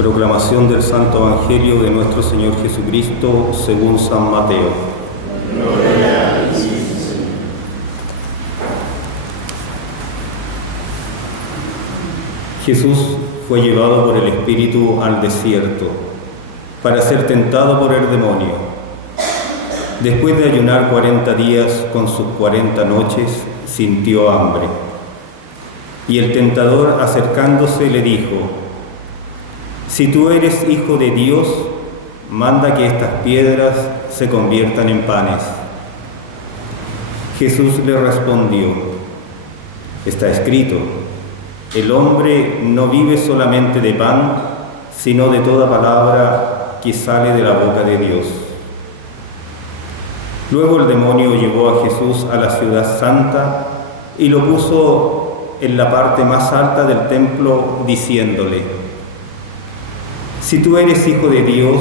Proclamación del Santo Evangelio de nuestro Señor Jesucristo según San Mateo. Gloria a ti, Señor. Jesús fue llevado por el Espíritu al desierto para ser tentado por el demonio. Después de ayunar 40 días con sus 40 noches, sintió hambre. Y el tentador, acercándose, le dijo: «Si tú eres hijo de Dios, manda que estas piedras se conviertan en panes». Jesús le respondió: «Está escrito, el hombre no vive solamente de pan, sino de toda palabra que sale de la boca de Dios». Luego el demonio llevó a Jesús a la ciudad santa y lo puso en la parte más alta del templo, diciéndole: «Si tú eres hijo de Dios,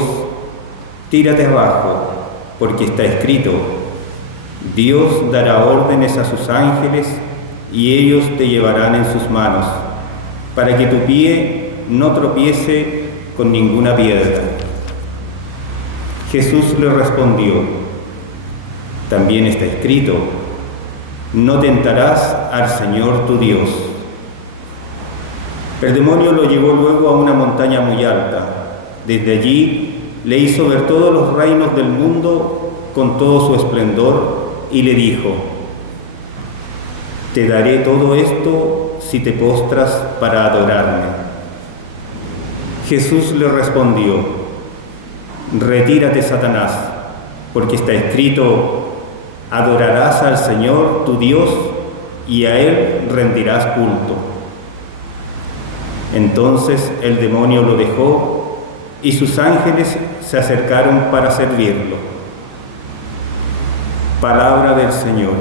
tírate abajo, porque está escrito: Dios dará órdenes a sus ángeles y ellos te llevarán en sus manos, para que tu pie no tropiece con ninguna piedra». Jesús le respondió: «También está escrito: no tentarás al Señor tu Dios». El demonio lo llevó luego a una montaña muy alta. Desde allí le hizo ver todos los reinos del mundo con todo su esplendor y le dijo: «Te daré todo esto si te postras para adorarme». Jesús le respondió: «Retírate, Satanás, porque está escrito: adorarás al Señor tu Dios y a Él rendirás culto». Entonces el demonio lo dejó y sus ángeles se acercaron para servirlo. Palabra del Señor.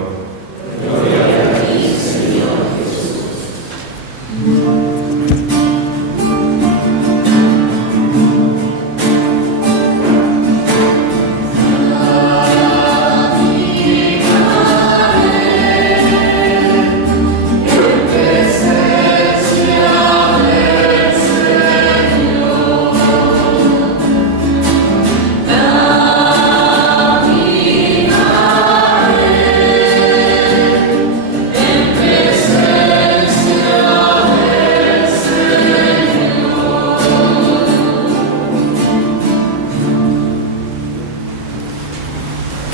Gloria a ti, Señor Jesús.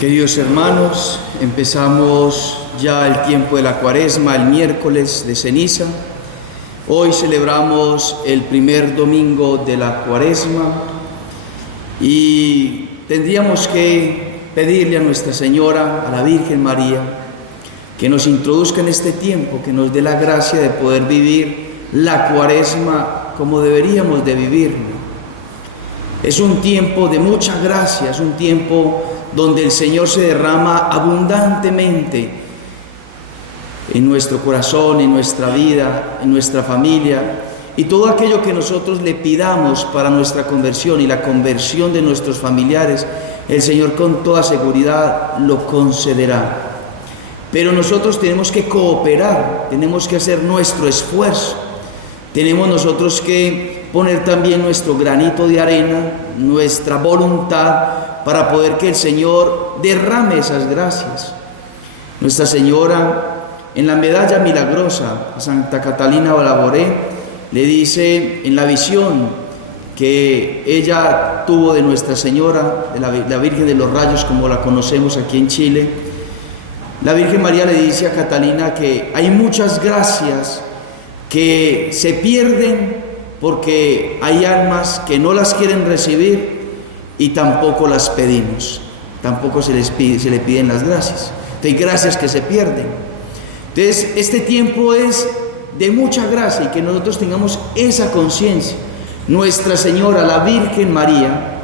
Queridos hermanos, empezamos ya el tiempo de la Cuaresma, el miércoles de ceniza. Hoy celebramos el primer domingo de la Cuaresma y tendríamos que pedirle a Nuestra Señora, a la Virgen María, que nos introduzca en este tiempo, que nos dé la gracia de poder vivir la Cuaresma como deberíamos de vivirla. Es un tiempo de mucha gracia, es un tiempo donde el Señor se derrama abundantemente en nuestro corazón, en nuestra vida, en nuestra familia, y todo aquello que nosotros le pidamos para nuestra conversión y la conversión de nuestros familiares, el Señor con toda seguridad lo concederá. Pero nosotros tenemos que cooperar, tenemos que hacer nuestro esfuerzo, tenemos nosotros que poner también nuestro granito de arena, nuestra voluntad, para poder que el Señor derrame esas gracias. Nuestra Señora, en la medalla milagrosa a Santa Catalina Laboré, le dice en la visión que ella tuvo de Nuestra Señora, de la Virgen de los Rayos, como la conocemos aquí en Chile, la Virgen María le dice a Catalina que hay muchas gracias que se pierden porque hay almas que no las quieren recibir y tampoco las pedimos, tampoco se le piden las gracias. Hay gracias que se pierden. Entonces este tiempo es de mucha gracia y que nosotros tengamos esa conciencia. Nuestra Señora, la Virgen María,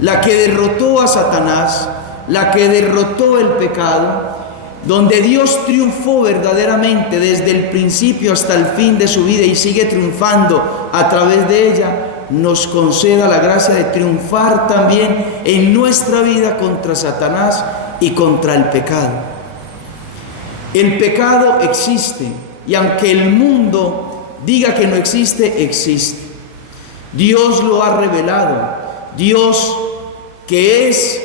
la que derrotó a Satanás, la que derrotó el pecado, donde Dios triunfó verdaderamente desde el principio hasta el fin de su vida y sigue triunfando a través de ella, nos conceda la gracia de triunfar también en nuestra vida contra Satanás y contra el pecado. El pecado existe y aunque el mundo diga que no existe, existe. Dios lo ha revelado. Dios, que es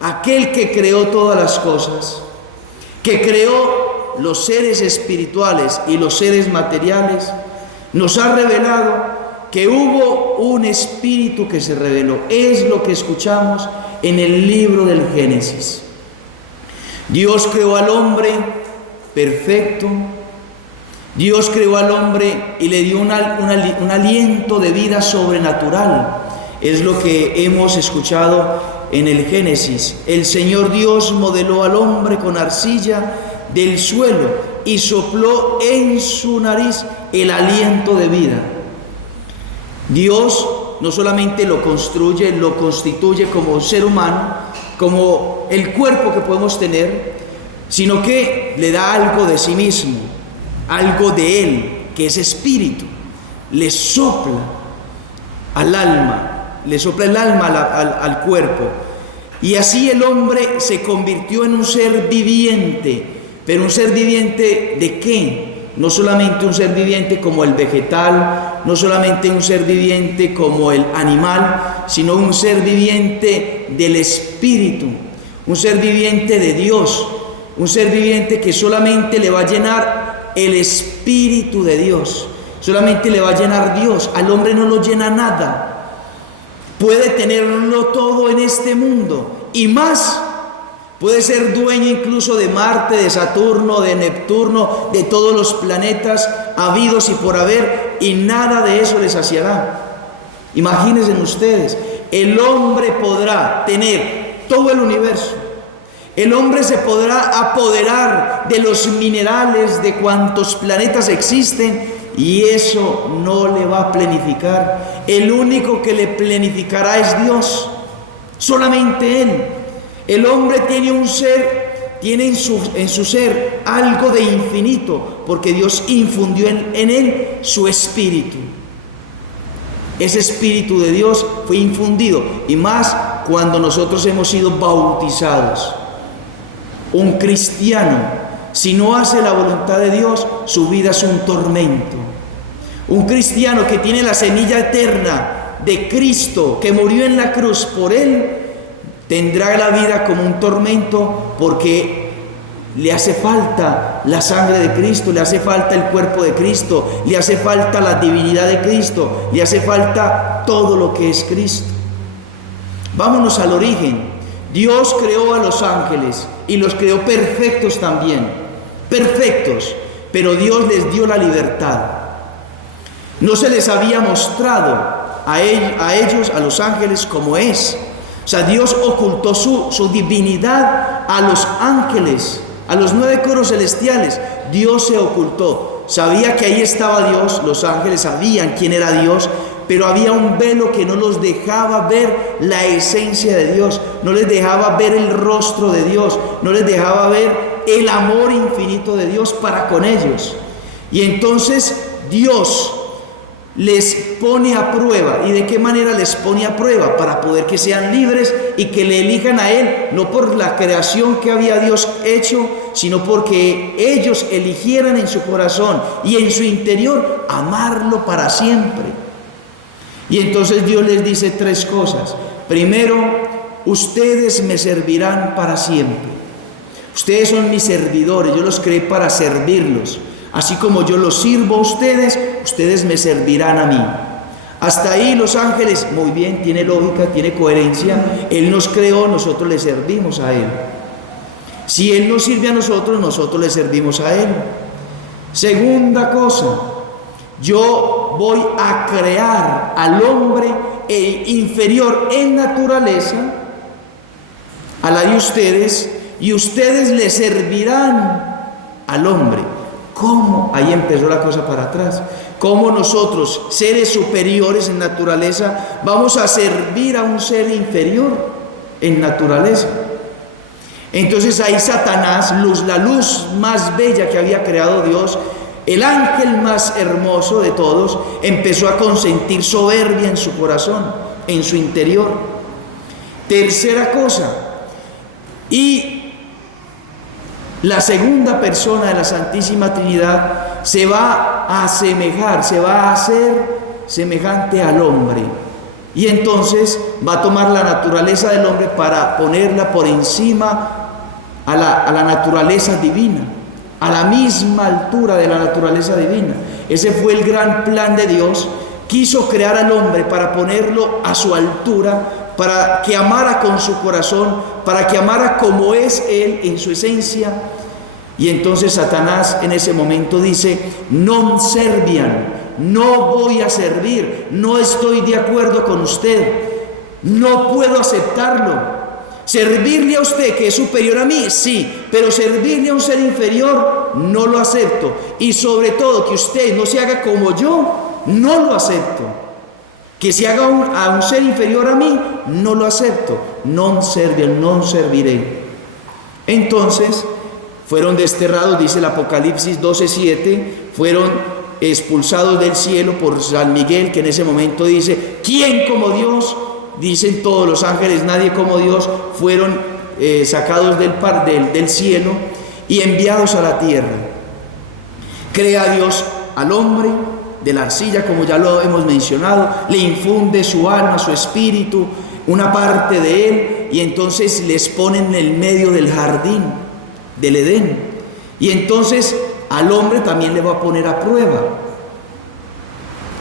aquel que creó todas las cosas, que creó los seres espirituales y los seres materiales, nos ha revelado que hubo un espíritu que se reveló. Es lo que escuchamos en el libro del Génesis. Dios creó al hombre perfecto. Dios creó al hombre y le dio un aliento de vida sobrenatural. Es lo que hemos escuchado en el Génesis. El Señor Dios modeló al hombre con arcilla del suelo y sopló en su nariz el aliento de vida. Dios no solamente lo construye, lo constituye como ser humano, como el cuerpo que podemos tener, sino que le da algo de sí mismo, algo de Él, que es espíritu. Le sopla al alma, le sopla el alma al cuerpo. Y así el hombre se convirtió en un ser viviente. Pero un ser viviente ¿de qué? No solamente un ser viviente como el vegetal, no solamente un ser viviente como el animal, sino un ser viviente del espíritu, un ser viviente de Dios, un ser viviente que solamente le va a llenar el espíritu de Dios, solamente le va a llenar Dios. Al hombre no lo llena nada. Puede tenerlo todo en este mundo y más. Puede ser dueño incluso de Marte, de Saturno, de Neptuno, de todos los planetas habidos y por haber, y nada de eso le saciará. Imagínense ustedes, el hombre podrá tener todo el universo. El hombre se podrá apoderar de los minerales de cuantos planetas existen, y eso no le va a plenificar. El único que le plenificará es Dios, solamente Él. El hombre tiene un ser, tiene en su ser algo de infinito, porque Dios infundió en él su espíritu. Ese espíritu de Dios fue infundido, y más cuando nosotros hemos sido bautizados. Un cristiano, si no hace la voluntad de Dios, su vida es un tormento. Un cristiano que tiene la semilla eterna de Cristo, que murió en la cruz por él, tendrá la vida como un tormento, porque le hace falta la sangre de Cristo, le hace falta el cuerpo de Cristo, le hace falta la divinidad de Cristo, le hace falta todo lo que es Cristo. Vámonos al origen. Dios creó a los ángeles y los creó perfectos también, perfectos, pero Dios les dio la libertad. No se les había mostrado a ellos, a los ángeles, como es. O sea, Dios ocultó su divinidad a los ángeles, a los 9 coros celestiales. Dios se ocultó. Sabía que ahí estaba Dios, los ángeles sabían quién era Dios, pero había un velo que no los dejaba ver la esencia de Dios, no les dejaba ver el rostro de Dios, no les dejaba ver el amor infinito de Dios para con ellos. Y entonces Dios les pone a prueba. ¿Y de qué manera les pone a prueba? Para poder que sean libres y que le elijan a Él, no por la creación que había Dios hecho, sino porque ellos eligieran en su corazón y en su interior amarlo para siempre. Y entonces Dios les dice 3 cosas. Primero, ustedes me servirán para siempre. Ustedes son mis servidores, yo los creé para servirlos. Así como yo los sirvo a ustedes, ustedes me servirán a mí. Hasta ahí los ángeles, muy bien, tiene lógica, tiene coherencia. Él nos creó, nosotros le servimos a Él. Si Él nos sirve a nosotros, nosotros le servimos a Él. Segunda cosa, yo voy a crear al hombre inferior en naturaleza a la de ustedes, y ustedes le servirán al hombre. ¿Cómo? Ahí empezó la cosa para atrás. ¿Cómo nosotros, seres superiores en naturaleza, vamos a servir a un ser inferior en naturaleza? Entonces ahí Satanás, la luz más bella que había creado Dios, el ángel más hermoso de todos, empezó a consentir soberbia en su corazón, en su interior. Tercera cosa, y la segunda persona de la Santísima Trinidad se va a asemejar, se va a hacer semejante al hombre. Y entonces va a tomar la naturaleza del hombre para ponerla por encima a la naturaleza divina, a la misma altura de la naturaleza divina. Ese fue el gran plan de Dios. Quiso crear al hombre para ponerlo a su altura, para que amara con su corazón, para que amara como es Él en su esencia. Y entonces Satanás en ese momento dice: non serviam, no voy a servir, no estoy de acuerdo con usted, no puedo aceptarlo. Servirle a usted, que es superior a mí, sí, pero servirle a un ser inferior, no lo acepto. Y sobre todo, que usted no se haga como yo, no lo acepto. Que se haga a un ser inferior a mí, no lo acepto. Non serviam, non serviré. Entonces fueron desterrados, dice el Apocalipsis 12:7, fueron expulsados del cielo por San Miguel, que en ese momento dice: ¿quién como Dios? Dicen todos los ángeles: nadie como Dios. Fueron sacados del cielo y enviados a la tierra. Crea Dios al hombre de la arcilla, como ya lo hemos mencionado, le infunde su alma, su espíritu, una parte de él, y entonces les ponen en el medio del jardín del Edén. Y entonces al hombre también le va a poner a prueba.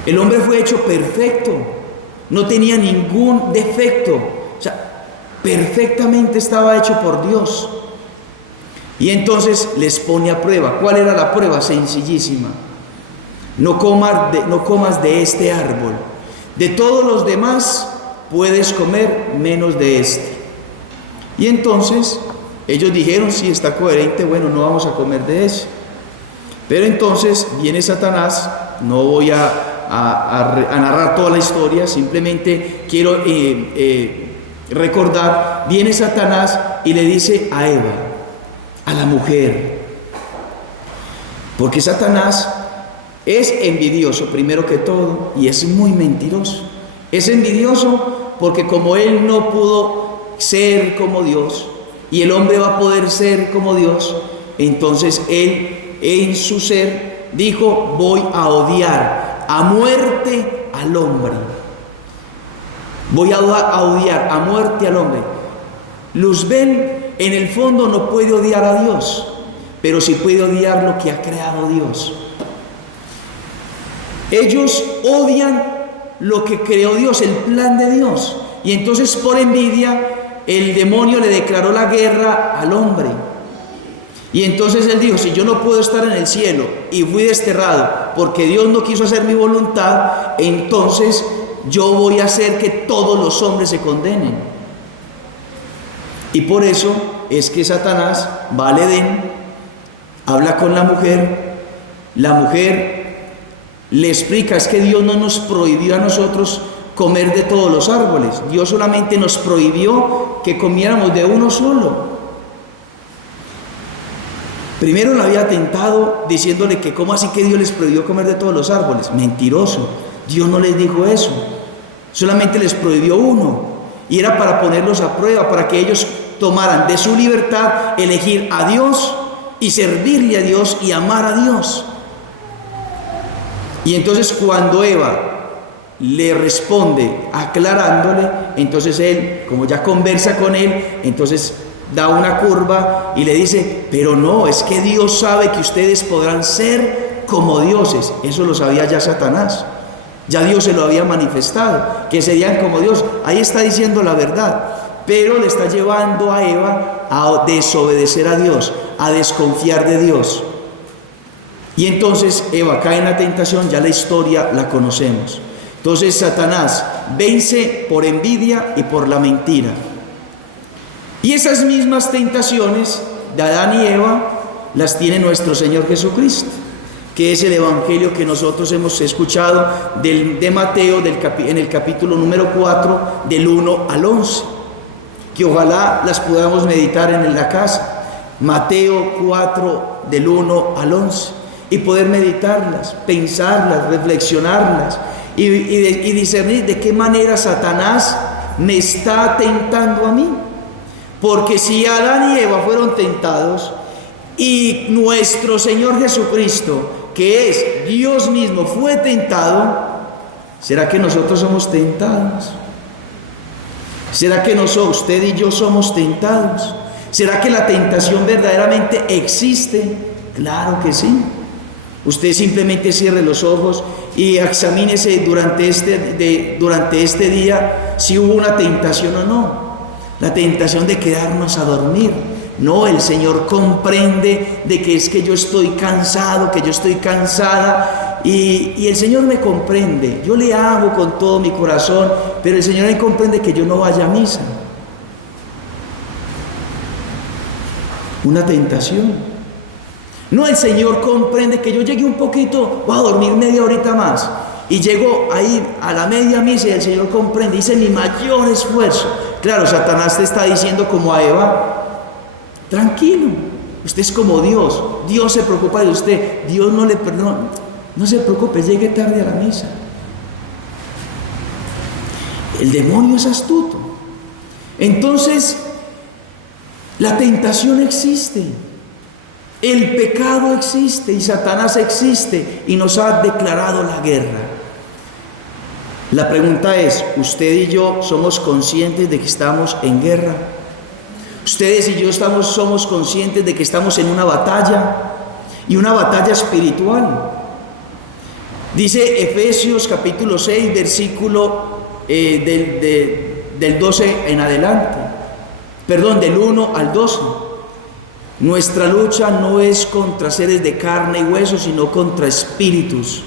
El hombre fue hecho perfecto, no tenía ningún defecto, o sea, perfectamente estaba hecho por Dios. Y entonces les pone a prueba. ¿Cuál era la prueba? Sencillísima: no comas de este árbol. De todos los demás puedes comer, menos de este. Y entonces ellos dijeron: sí, está coherente, bueno, no vamos a comer de eso. Pero entonces viene Satanás. No voy a narrar toda la historia, simplemente quiero recordar. Viene Satanás y le dice a Eva, a la mujer, porque Satanás es envidioso primero que todo, y es muy mentiroso. Es envidioso porque como él no pudo ser como Dios y el hombre va a poder ser como Dios, entonces él en su ser dijo: voy a odiar a muerte al hombre. Voy a odiar a muerte al hombre. Luzbel en el fondo no puede odiar a Dios, pero sí puede odiar lo que ha creado Dios. Ellos odian lo que creó Dios, el plan de Dios. Y entonces por envidia el demonio le declaró la guerra al hombre. Y entonces él dijo: si yo no puedo estar en el cielo y fui desterrado porque Dios no quiso hacer mi voluntad, entonces yo voy a hacer que todos los hombres se condenen. Y por eso es que Satanás va al Edén, habla con la mujer le explica: es que Dios no nos prohibió a nosotros comer de todos los árboles, Dios solamente nos prohibió que comiéramos de uno solo. Primero la había tentado diciéndole que cómo así que Dios les prohibió comer de todos los árboles. Mentiroso, Dios no les dijo eso, solamente les prohibió uno, y era para ponerlos a prueba, para que ellos tomaran de su libertad elegir a Dios y servirle a Dios y amar a Dios. Y entonces cuando Eva le responde aclarándole, entonces él, como ya conversa con él, entonces da una curva y le dice: pero no, es que Dios sabe que ustedes podrán ser como dioses. Eso lo sabía ya Satanás, ya Dios se lo había manifestado, que serían como Dios. Ahí está diciendo la verdad, pero le está llevando a Eva a desobedecer a Dios, a desconfiar de Dios. Y entonces Eva cae en la tentación, ya la historia la conocemos. Entonces Satanás vence por envidia y por la mentira. Y esas mismas tentaciones de Adán y Eva las tiene nuestro Señor Jesucristo, que es el evangelio que nosotros hemos escuchado de Mateo, en el capítulo número 4, del 1 al 11, que ojalá las podamos meditar en la casa. Mateo 4, del 1 al 11, y poder meditarlas, pensarlas, reflexionarlas y discernir de qué manera Satanás me está tentando a mí. Porque si Adán y Eva fueron tentados y nuestro Señor Jesucristo, que es Dios mismo, fue tentado, ¿Será que nosotros somos tentados? ¿Será que usted y yo somos tentados? ¿Será que la tentación verdaderamente existe? Claro que sí. Usted simplemente cierre los ojos y examínese durante este día si hubo una tentación o no. La tentación de quedarnos a dormir. No, el Señor comprende de que es que yo estoy cansado, que yo estoy cansada y el Señor me comprende. Yo le amo con todo mi corazón, pero el Señor me comprende que yo no vaya a misa. Una tentación. No, el Señor comprende que yo llegue un poquito, voy a dormir media horita más. Y llego ahí a la media misa y el Señor comprende, hice mi mayor esfuerzo. Claro, Satanás te está diciendo como a Eva, tranquilo, usted es como Dios, Dios se preocupa de usted, Dios no le perdona, no se preocupe, llegue tarde a la misa. El demonio es astuto. Entonces, la tentación existe, el pecado existe y Satanás existe y nos ha declarado la guerra. La pregunta es, ¿usted y yo somos conscientes de que estamos en guerra? Ustedes y yo somos conscientes de que estamos en una batalla y una batalla espiritual. Dice Efesios capítulo 6, versículo del 12 en adelante. Perdón, del 1 al 12. Nuestra lucha no es contra seres de carne y hueso, sino contra espíritus.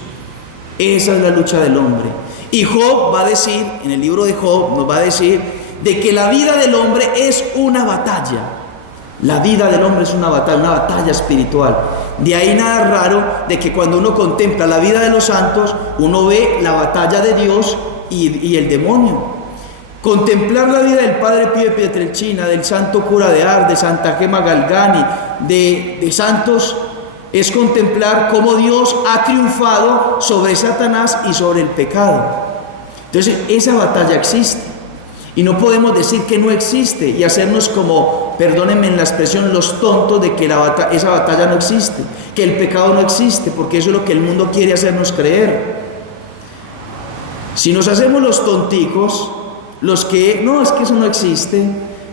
Esa es la lucha del hombre. Y Job va a decir, en el libro de Job nos va a decir de que la vida del hombre es una batalla. La vida del hombre es una batalla espiritual. De ahí nada raro de que cuando uno contempla la vida de los santos, uno ve la batalla de Dios y el demonio. Contemplar la vida del Padre Pío de Pietrelcina, del Santo Cura de Ars, de Santa Gema Galgani, de santos, es contemplar cómo Dios ha triunfado sobre Satanás y sobre el pecado. Entonces, esa batalla existe. Y no podemos decir que no existe y hacernos como, perdónenme en la expresión, los tontos de que esa batalla no existe, que el pecado no existe, porque eso es lo que el mundo quiere hacernos creer. Si nos hacemos los tonticos, los que, no, es que eso no existe,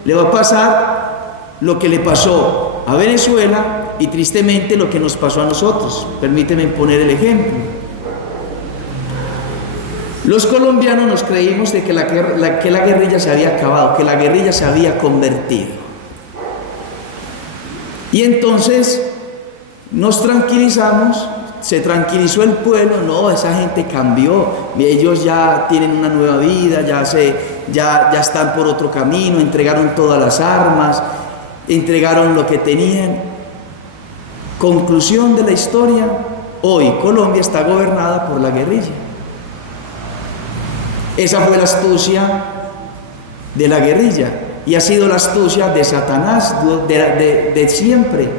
le va a pasar lo que le pasó a Venezuela y tristemente lo que nos pasó a nosotros. Permíteme poner el ejemplo. Los colombianos nos creímos de que la guerrilla se había acabado, que la guerrilla se había convertido. Y entonces nos tranquilizamos, se tranquilizó el pueblo, no, esa gente cambió, ellos ya tienen una nueva vida, ya están por otro camino, entregaron todas las armas, entregaron lo que tenían. Conclusión de la historia, hoy Colombia está gobernada por la guerrilla. Esa fue la astucia de la guerrilla y ha sido la astucia de Satanás de siempre.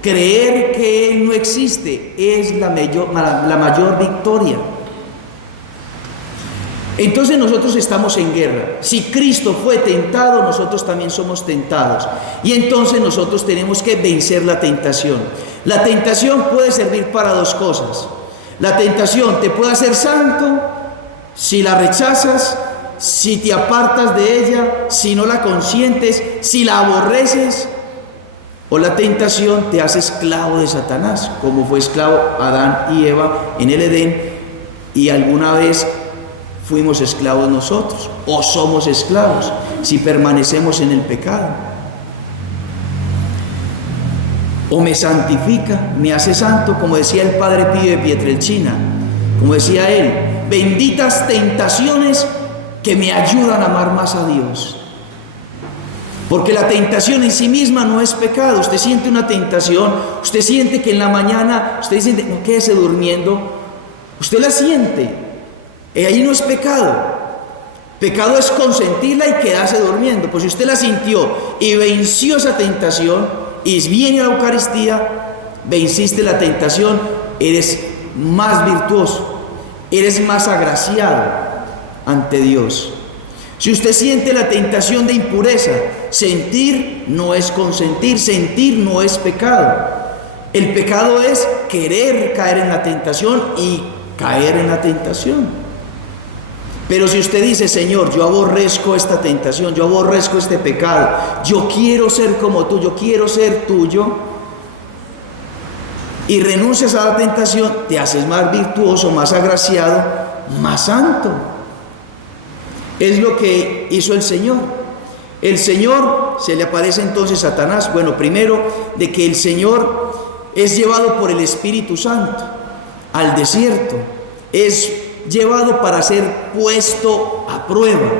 Creer que Él no existe es la mayor victoria. Entonces nosotros estamos en guerra. Si Cristo fue tentado, nosotros también somos tentados. Y entonces nosotros tenemos que vencer la tentación. La tentación puede servir para dos cosas. La tentación te puede hacer santo si la rechazas, si te apartas de ella, si no la consientes, si la aborreces. O la tentación te hace esclavo de Satanás, como fue esclavo Adán y Eva en el Edén, y alguna vez fuimos esclavos nosotros, o somos esclavos, si permanecemos en el pecado. O me santifica, me hace santo, como decía el Padre Pío de Pietrelcina, como decía él, benditas tentaciones que me ayudan a amar más a Dios. Porque la tentación en sí misma no es pecado. Usted siente una tentación, usted siente que en la mañana, usted siente, no, quédese durmiendo, usted la siente, ahí no es pecado. Pecado es consentirla y quedarse durmiendo. Pues si usted la sintió y venció esa tentación y viene a la Eucaristía, venciste la tentación, eres más virtuoso, eres más agraciado ante Dios. Si usted siente la tentación de impureza, sentir no es consentir, sentir no es pecado. El pecado es querer caer en la tentación y caer en la tentación. Pero si usted dice, Señor, yo aborrezco esta tentación, yo aborrezco este pecado, yo quiero ser como tú, yo quiero ser tuyo, y renuncias a la tentación, te haces más virtuoso, más agraciado, más santo. Es lo que hizo el Señor. El Señor, se le aparece entonces Satanás, bueno, primero, de que el Señor es llevado por el Espíritu Santo al desierto, es llevado para ser puesto a prueba.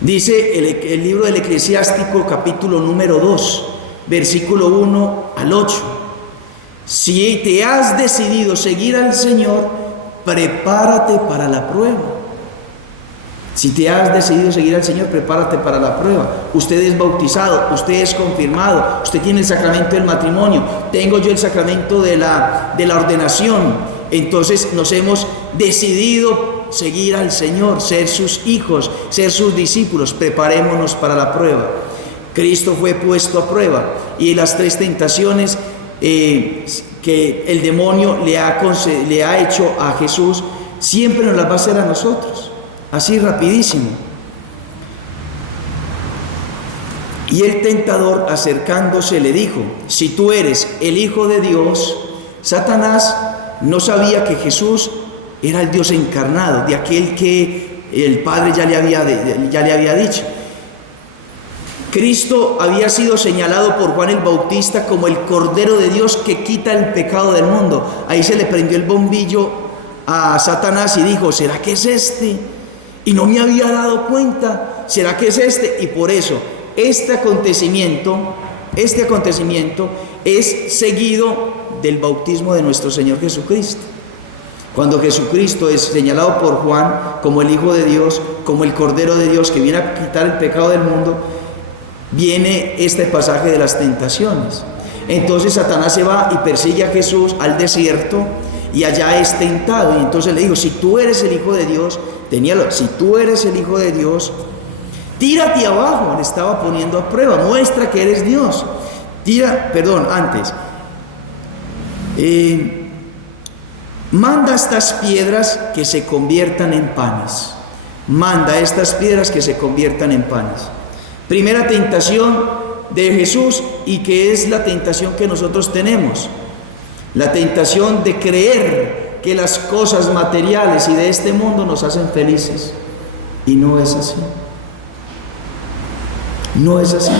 Dice el libro del Eclesiástico, capítulo número 2, versículo 1 al 8. Si te has decidido seguir al Señor, prepárate para la prueba. Si te has decidido seguir al Señor, prepárate para la prueba. Usted es bautizado, usted es confirmado, usted tiene el sacramento del matrimonio, tengo yo el sacramento de la ordenación. Entonces nos hemos decidido seguir al Señor, ser sus hijos, ser sus discípulos. Preparémonos para la prueba. Cristo fue puesto a prueba, y las 3 tentaciones que el demonio le ha hecho a Jesús, siempre nos las va a hacer a nosotros, así rapidísimo. Y el tentador, acercándose, le dijo: si tú eres el Hijo de Dios. Satanás no sabía que Jesús era el Dios encarnado, de aquel que el Padre ya le había dicho. Cristo había sido señalado por Juan el Bautista como el Cordero de Dios que quita el pecado del mundo. Ahí se le prendió el bombillo a Satanás y dijo: ¿será que es este? Y no me había dado cuenta. ¿Será que es este? Y por eso este acontecimiento es seguido del bautismo de nuestro Señor Jesucristo. Cuando Jesucristo es señalado por Juan como el Hijo de Dios, como el Cordero de Dios que viene a quitar el pecado del mundo, viene este pasaje de las tentaciones. Entonces Satanás se va y persigue a Jesús al desierto, y allá es tentado. Y entonces le dijo: si tú eres el Hijo de Dios, si tú eres el Hijo de Dios, tírate abajo. Le estaba poniendo a prueba, muestra que eres Dios. Manda estas piedras que se conviertan en panes. Manda estas piedras que se conviertan en panes. Primera tentación de Jesús, y que es la tentación que nosotros tenemos. La tentación de creer que las cosas materiales y de este mundo nos hacen felices. Y no es así. No es así.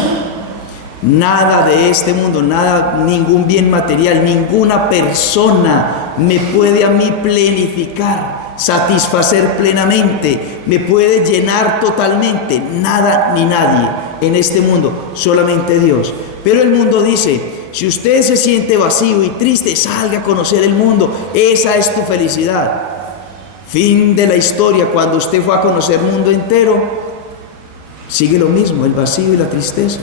Nada de este mundo, nada, ningún bien material, ninguna persona me puede a mí plenificar, satisfacer plenamente, me puede llenar totalmente. Nada ni nadie en este mundo, solamente Dios. Pero el mundo dice: si usted se siente vacío y triste, salga a conocer el mundo, esa es tu felicidad. Fin de la historia. Cuando usted fue a conocer el mundo entero, sigue lo mismo, el vacío y la tristeza.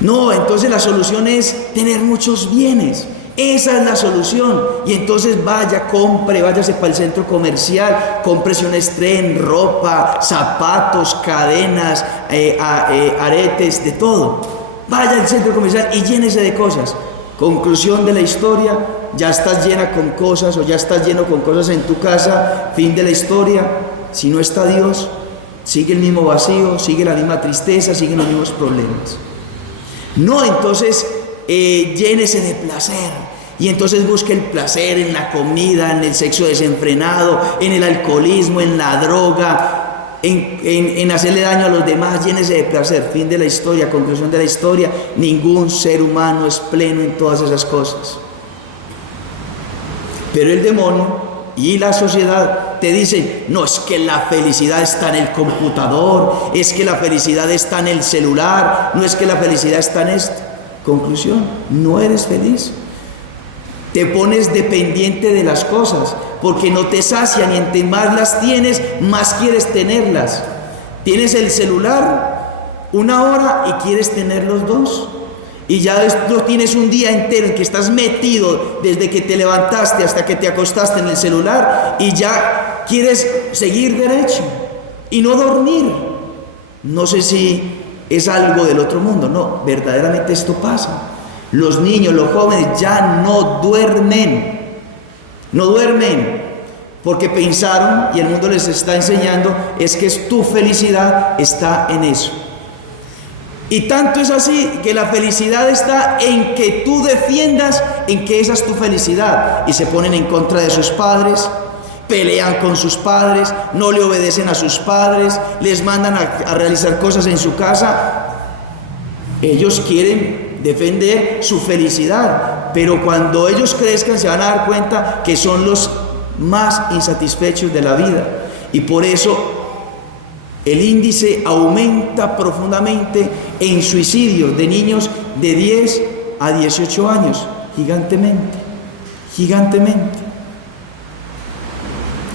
No, entonces la solución es tener muchos bienes. Esa es la solución. Y entonces váyase para el centro comercial, cómprese un estreno, ropa, zapatos, cadenas, aretes, de todo. Vaya al centro comercial y llénese de cosas. Conclusión de la historia: ya estás llena con cosas, o ya estás lleno con cosas en tu casa. Fin de la historia. Si no está Dios, sigue el mismo vacío, sigue la misma tristeza, siguen los mismos problemas. No, entonces llénese de placer, y entonces busque el placer en la comida, en el sexo desenfrenado, en el alcoholismo, en la droga, en hacerle daño a los demás. Llénese de placer. Fin de la historia, conclusión de la historia: ningún ser humano es pleno en todas esas cosas. Pero el demonio y la sociedad te dicen: no, es que la felicidad está en el computador, es que la felicidad está en el celular, no, es que la felicidad está en esto. Conclusión: no eres feliz. Te pones dependiente de las cosas, porque no te sacian, y entre más las tienes, más quieres tenerlas. Tienes el celular 1 hora y quieres tener los 2. Y ya lo tienes un día entero en que estás metido desde que te levantaste hasta que te acostaste en el celular, y ya quieres seguir derecho y no dormir. No sé si es algo del otro mundo. No, verdaderamente esto pasa. Los niños, los jóvenes ya no duermen. porque pensaron, y el mundo les está enseñando, es que tu felicidad está en eso. Y tanto es así que la felicidad está en que tú defiendas en que esa es tu felicidad, y se ponen en contra de sus padres, pelean con sus padres, no le obedecen a sus padres, les mandan a realizar cosas en su casa. Ellos quieren defender su felicidad, pero cuando ellos crezcan se van a dar cuenta que son los más insatisfechos de la vida, y por eso el índice aumenta profundamente en suicidios de niños de 10 a 18 años, gigantemente.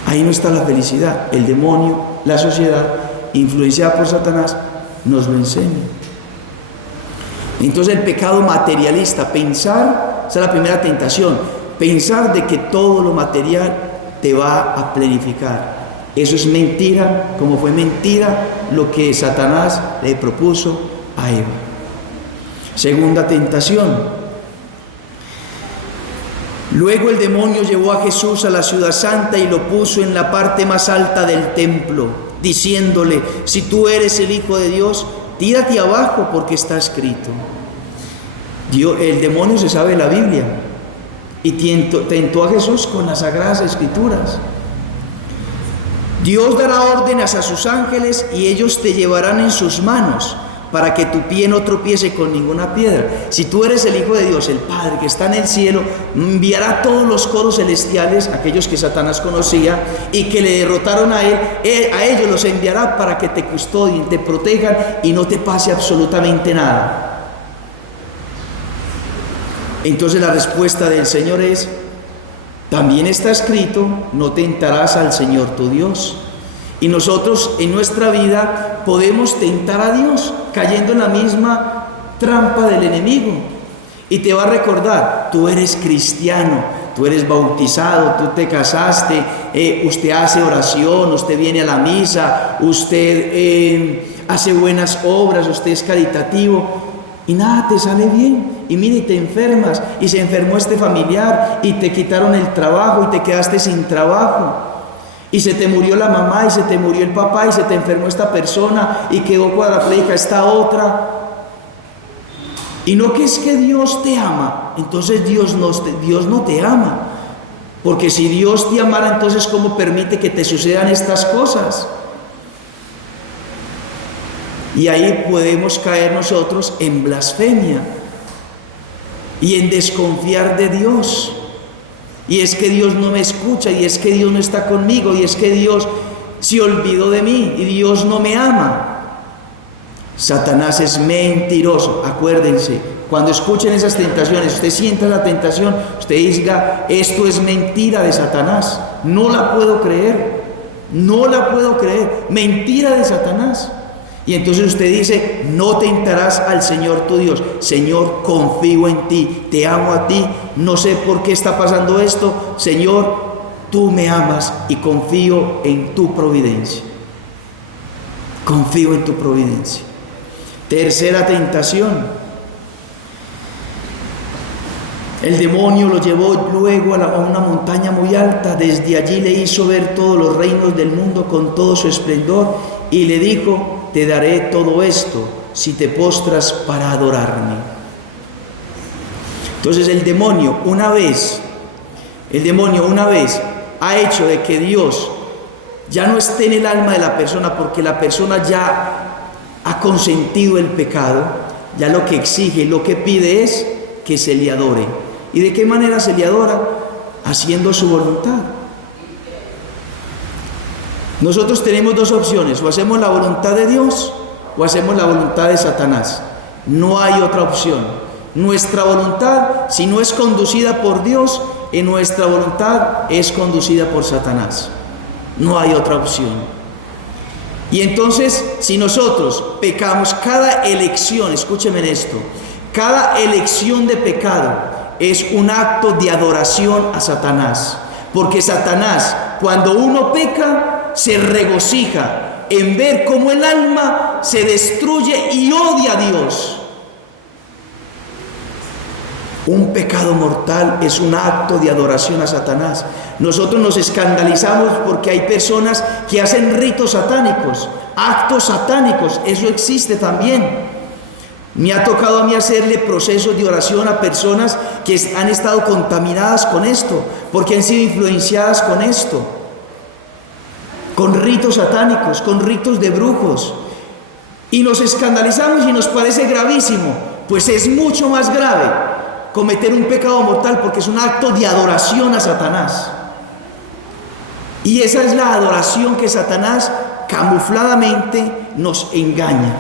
Ahí no está la felicidad. El demonio, la sociedad, influenciada por Satanás, nos lo enseña. Entonces el pecado materialista, pensar, esa es la primera tentación, pensar de que todo lo material te va a plenificar. Eso es mentira, como fue mentira lo que Satanás le propuso a Eva. Segunda tentación. Luego el demonio llevó a Jesús a la ciudad santa y lo puso en la parte más alta del templo, diciéndole: si tú eres el Hijo de Dios, tírate abajo, porque está escrito. El demonio se sabe la Biblia y tentó a Jesús con las Sagradas Escrituras. Dios dará órdenes a sus ángeles y ellos te llevarán en sus manos para que tu pie no tropiece con ninguna piedra. Si tú eres el Hijo de Dios, el Padre que está en el cielo, enviará todos los coros celestiales, aquellos que Satanás conocía y que le derrotaron a él, a ellos los enviará para que te custodien, te protejan y no te pase absolutamente nada. Entonces la respuesta del Señor es: también está escrito, no tentarás al Señor tu Dios. Y nosotros en nuestra vida podemos tentar a Dios cayendo en la misma trampa del enemigo. Y te va a recordar: tú eres cristiano, tú eres bautizado, tú te casaste, usted hace oración, usted viene a la misa, usted hace buenas obras, usted es caritativo, y nada te sale bien. Y mira, y te enfermas, y se enfermó este familiar, y te quitaron el trabajo, y te quedaste sin trabajo, y se te murió la mamá, y se te murió el papá, y se te enfermó esta persona, y quedó cuadraplégica esta otra. Y no que es que Dios te ama, entonces Dios no te ama, porque si Dios te amara, entonces ¿cómo permite que te sucedan estas cosas? Y ahí podemos caer nosotros en blasfemia y en desconfiar de Dios. Y es que Dios no me escucha, y es que Dios no está conmigo, y es que Dios se olvidó de mí, y Dios no me ama. Satanás es mentiroso. Acuérdense, cuando escuchen esas tentaciones, usted sienta la tentación, usted diga: esto es mentira de Satanás, no la puedo creer, mentira de Satanás. Y entonces usted dice: no tentarás al Señor tu Dios. Señor, confío en ti, te amo a ti, no sé por qué está pasando esto. Señor, tú me amas y confío en tu providencia. Confío en tu providencia. Tercera tentación. El demonio lo llevó luego a una montaña muy alta. Desde allí le hizo ver todos los reinos del mundo con todo su esplendor y le dijo: te daré todo esto si te postras para adorarme. Entonces el demonio una vez ha hecho de que Dios ya no esté en el alma de la persona, porque la persona ya ha consentido el pecado. Ya lo que exige, lo que pide es que se le adore. ¿Y de qué manera se le adora? Haciendo su voluntad. Nosotros tenemos dos opciones: o hacemos la voluntad de Dios o hacemos la voluntad de Satanás. No hay otra opción. Nuestra voluntad, si no es conducida por Dios, en nuestra voluntad es conducida por Satanás. No hay otra opción. Y entonces, si nosotros pecamos, cada elección, escúcheme en esto, cada elección de pecado es un acto de adoración a Satanás. Porque Satanás, cuando uno peca, se regocija en ver cómo el alma se destruye y odia a Dios. Un pecado mortal es un acto de adoración a Satanás. Nosotros nos escandalizamos porque hay personas que hacen ritos satánicos, actos satánicos, eso existe también. Me ha tocado a mí hacerle procesos de oración a personas que han estado contaminadas con esto, porque han sido influenciadas con esto, con ritos satánicos, con ritos de brujos. Y nos escandalizamos y nos parece gravísimo, pues es mucho más grave cometer un pecado mortal porque es un acto de adoración a Satanás. Y esa es la adoración que Satanás camufladamente nos engaña.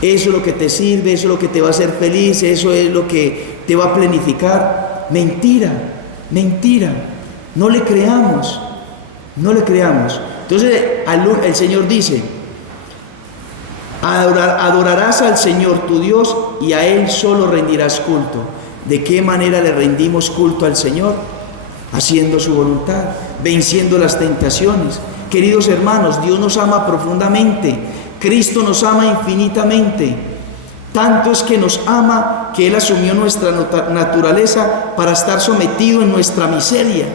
Eso es lo que te sirve, eso es lo que te va a hacer feliz, eso es lo que te va a planificar. Mentira, mentira. No le creamos, no le creamos. Entonces el Señor dice: adorarás al Señor tu Dios y a Él solo rendirás culto. ¿De qué manera le rendimos culto al Señor? Haciendo su voluntad, venciendo las tentaciones. Queridos hermanos, Dios nos ama profundamente, Cristo nos ama infinitamente. Tanto es que nos ama que Él asumió nuestra naturaleza para estar sometido en nuestra miseria.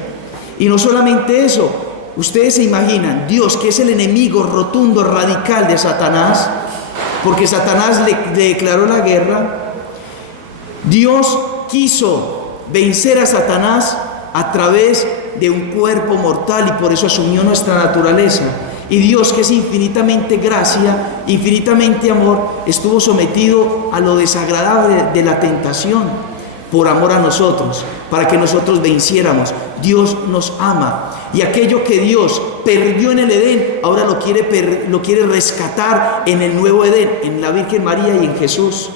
Y no solamente eso, ustedes se imaginan, Dios, que es el enemigo rotundo, radical de Satanás, porque Satanás le declaró la guerra. Dios quiso vencer a Satanás a través de un cuerpo mortal y por eso asumió nuestra naturaleza. Y Dios, que es infinitamente gracia, infinitamente amor, estuvo sometido a lo desagradable de la tentación por amor a nosotros, para que nosotros venciéramos. Dios nos ama, y aquello que Dios perdió en el Edén, ahora lo quiere rescatar en el nuevo Edén, en la Virgen María y en Jesús.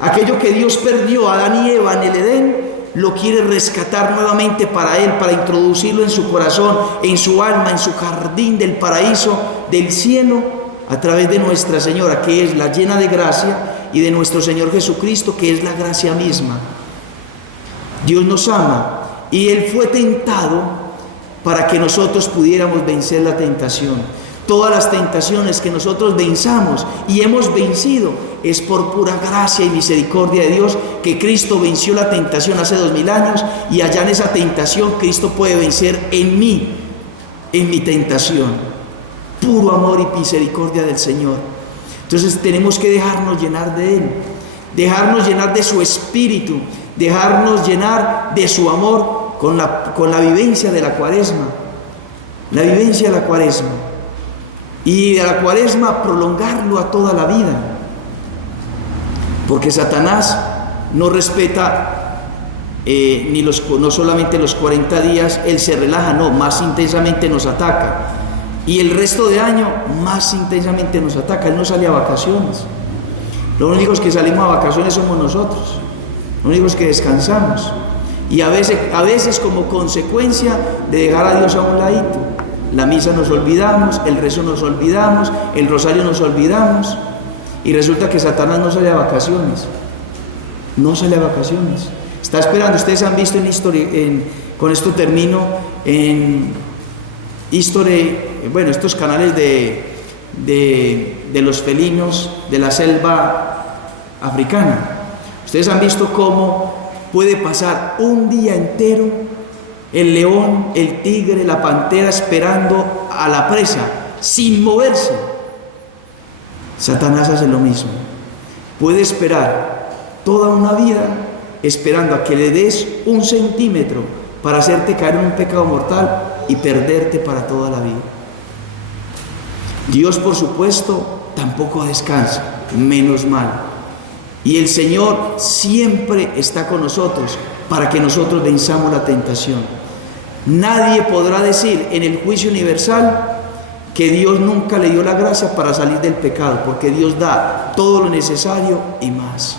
Aquello que Dios perdió a Adán y Eva en el Edén, lo quiere rescatar nuevamente para Él, para introducirlo en su corazón, en su alma, en su jardín del paraíso, del cielo, a través de Nuestra Señora, que es la llena de gracia, y de nuestro Señor Jesucristo, que es la gracia misma. Dios nos ama, y Él fue tentado para que nosotros pudiéramos vencer la tentación. Todas las tentaciones que nosotros venzamos y hemos vencido es por pura gracia y misericordia de Dios, que Cristo venció la tentación hace 2000 años, y allá en esa tentación Cristo puede vencer en mí, en mi tentación. Puro amor y misericordia del Señor. Entonces tenemos que dejarnos llenar de Él, dejarnos llenar de su Espíritu, dejarnos llenar de su amor con la vivencia de la Cuaresma, la vivencia de la Cuaresma. Y de la Cuaresma prolongarlo a toda la vida, porque Satanás no respeta no solamente los 40 días, él se relaja, no, más intensamente nos ataca, y el resto de año más intensamente nos ataca. Él no sale a vacaciones. Los únicos que salimos a vacaciones somos nosotros, los únicos que descansamos, y a veces como consecuencia de dejar a Dios a un ladito. La misa nos olvidamos, el rezo nos olvidamos, el rosario nos olvidamos, y resulta que Satanás no sale a vacaciones. No sale a vacaciones. Está esperando. Ustedes han visto con esto termino, en History, bueno, estos canales de los felinos de la selva africana. Ustedes han visto cómo puede pasar un día entero el león, el tigre, la pantera esperando a la presa, sin moverse. Satanás hace lo mismo. Puede esperar toda una vida esperando a que le des 1 centímetro para hacerte caer en un pecado mortal y perderte para toda la vida. Dios, por supuesto, tampoco descansa, menos mal. Y el Señor siempre está con nosotros para que nosotros venzamos la tentación. Nadie podrá decir en el juicio universal que Dios nunca le dio la gracia para salir del pecado, porque Dios da todo lo necesario y más.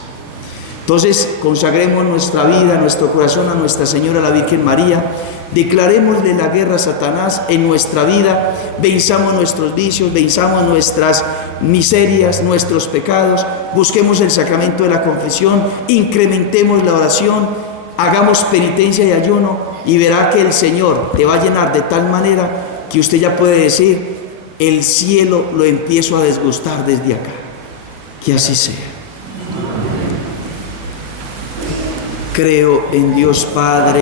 Entonces, consagremos nuestra vida, nuestro corazón a Nuestra Señora, la Virgen María. Declarémosle la guerra a Satanás en nuestra vida. Venzamos nuestros vicios, venzamos nuestras miserias, nuestros pecados. Busquemos el sacramento de la confesión, incrementemos la oración, hagamos penitencia y ayuno, y verá que el Señor te va a llenar de tal manera que usted ya puede decir: el cielo lo empiezo a desgustar desde acá. Que así sea. Creo en Dios Padre